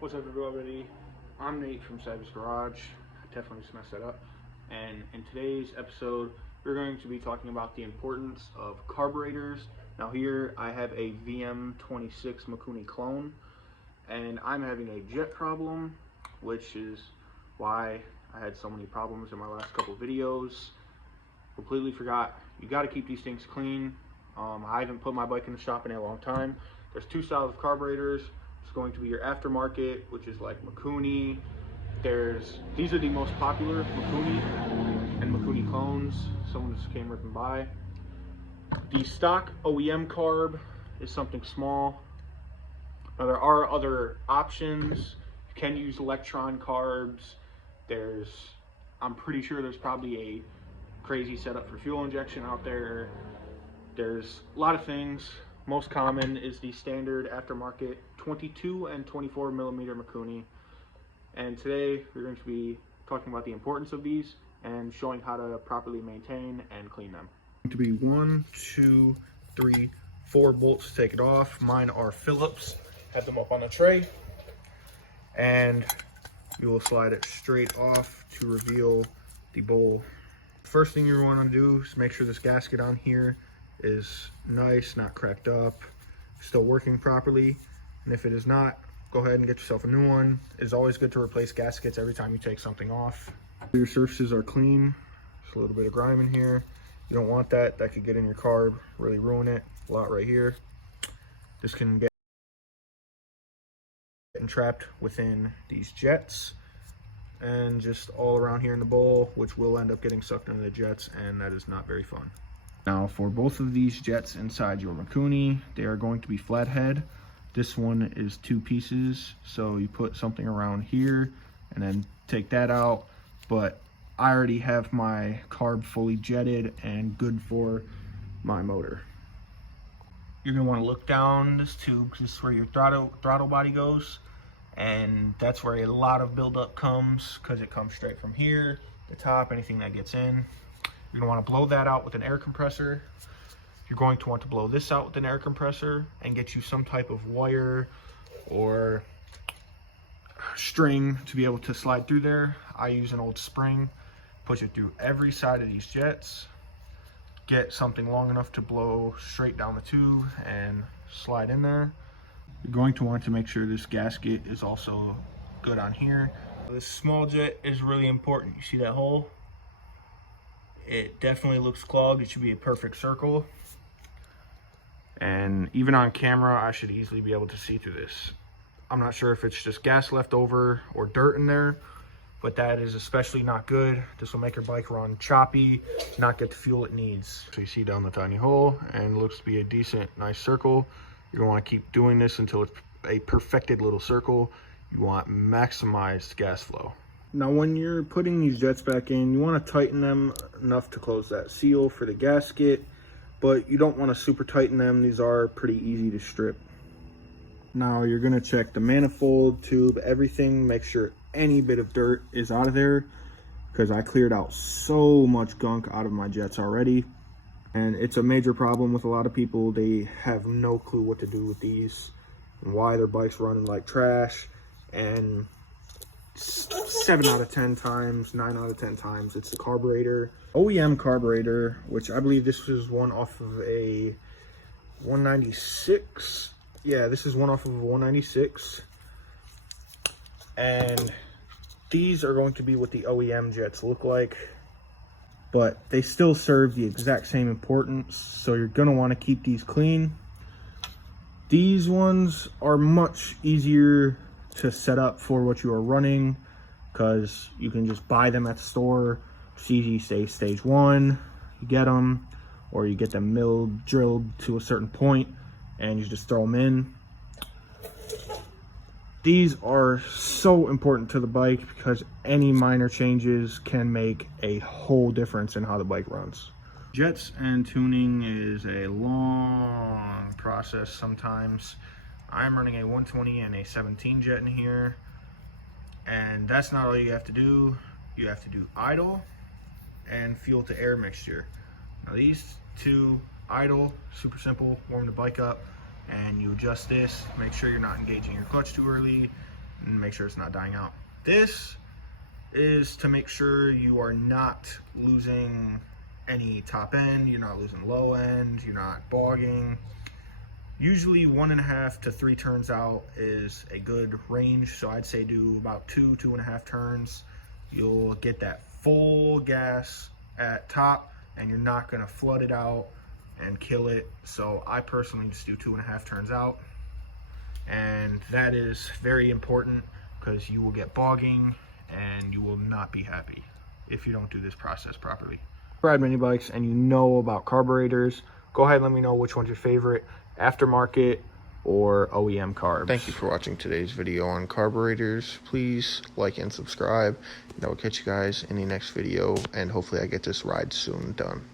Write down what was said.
What's up, everybody? I'm Nate from Savage Garage. I definitely just messed that up. And in today's episode, we're going to be talking about the importance of carburetors. Now here I have a VM26 Mikuni clone, and I'm having a jet problem, which is why I had so many problems in my last couple of videos. Completely forgot, you got to keep these things clean. I haven't put my bike in the shop in a long time. There's two styles of carburetors. It's going to be your aftermarket, which is like Mikuni. These are the most popular, Mikuni and Mikuni clones. Someone just came ripping by. The stock OEM carb is something small. Now there are other options. You can use electron carbs. I'm pretty sure there's probably a crazy setup for fuel injection out there. There's a lot of things. Most common is the standard aftermarket 22 and 24 millimeter Mikuni. And today we're going to be talking about the importance of these and showing how to properly maintain and clean them. To be 1, 2, 3, 4 bolts to take it off. Mine are Phillips. Have them up on the tray, and you will slide it straight off to reveal the bowl. First thing you want to do is make sure this gasket on here is nice, not cracked up, still working properly. And if it is not, go ahead and get yourself a new one. It's always good to replace gaskets every time you take something off. Your surfaces are clean. Just a little bit of grime in here. You don't want that. That could get in your carb, really ruin it. A lot right here. This can get entrapped within these jets and just all around here in the bowl, which will end up getting sucked into the jets, and that is not very fun. Now for both of these jets inside your Mikuni, they are going to be flathead. This one is 2 pieces, so you put something around here and then take that out. But I already have my carb fully jetted and good for my motor. You're gonna want to look down this tube, because this is where your throttle body goes, and that's where a lot of buildup comes, because it comes straight from here, the top, anything that gets in. You're gonna want to blow that out with an air compressor. You're going to want to blow this out with an air compressor and get you some type of wire or string to be able to slide through there. I use an old spring, push it through every side of these jets, get something long enough to blow straight down the tube and slide in there. You're going to want to make sure this gasket is also good on here. This small jet is really important. You see that hole? It definitely looks clogged. It should be a perfect circle. And even on camera, I should easily be able to see through this. I'm not sure if it's just gas left over or dirt in there, but that is especially not good. This will make your bike run choppy, not get the fuel it needs. So you see down the tiny hole, and it looks to be a decent, nice circle. You're gonna wanna keep doing this until it's a perfected little circle. You want maximized gas flow. Now when you're putting these jets back in, you want to tighten them enough to close that seal for the gasket, but you don't want to super tighten them. These are pretty easy to strip. Now you're going to check the manifold, tube, everything, make sure any bit of dirt is out of there, because I cleared out so much gunk out of my jets already, and it's a major problem with a lot of people. They have no clue what to do with these and why their bike's running like trash, and 7 out of 10 times, 9 out of 10 times, it's the carburetor. OEM carburetor, which I believe this is one off of a 196. Yeah, this is one off of a 196. And these are going to be what the OEM jets look like, but they still serve the exact same importance, so you're gonna want to keep these clean. These ones are much easier to set up for what you are running, because you can just buy them at the store. It's easy, say stage 1, you get them, or you get them milled, drilled to a certain point, and you just throw them in. These are so important to the bike, because any minor changes can make a whole difference in how the bike runs. Jets and tuning is a long process sometimes. I'm running a 120 and a 17 jet in here, and that's not all you have to do. You have to do idle and fuel to air mixture. Now these two, idle, super simple, warm the bike up, and you adjust this, make sure you're not engaging your clutch too early, and make sure it's not dying out. This is to make sure you are not losing any top end, you're not losing low end, you're not bogging. Usually 1.5 to 3 turns out is a good range, so I'd say do about 2.5 turns. You'll get that full gas at top, and you're not going to flood it out and kill it. So I personally just do 2.5 turns out, and that is very important because you will get bogging and you will not be happy if you don't do this process properly. Ride mini bikes and you know about carburetors, go ahead and let me know which one's your favorite, aftermarket or OEM carbs. Thank you for watching today's video on carburetors. Please like and subscribe, and I will catch you guys in the next video, and hopefully I get this ride soon done.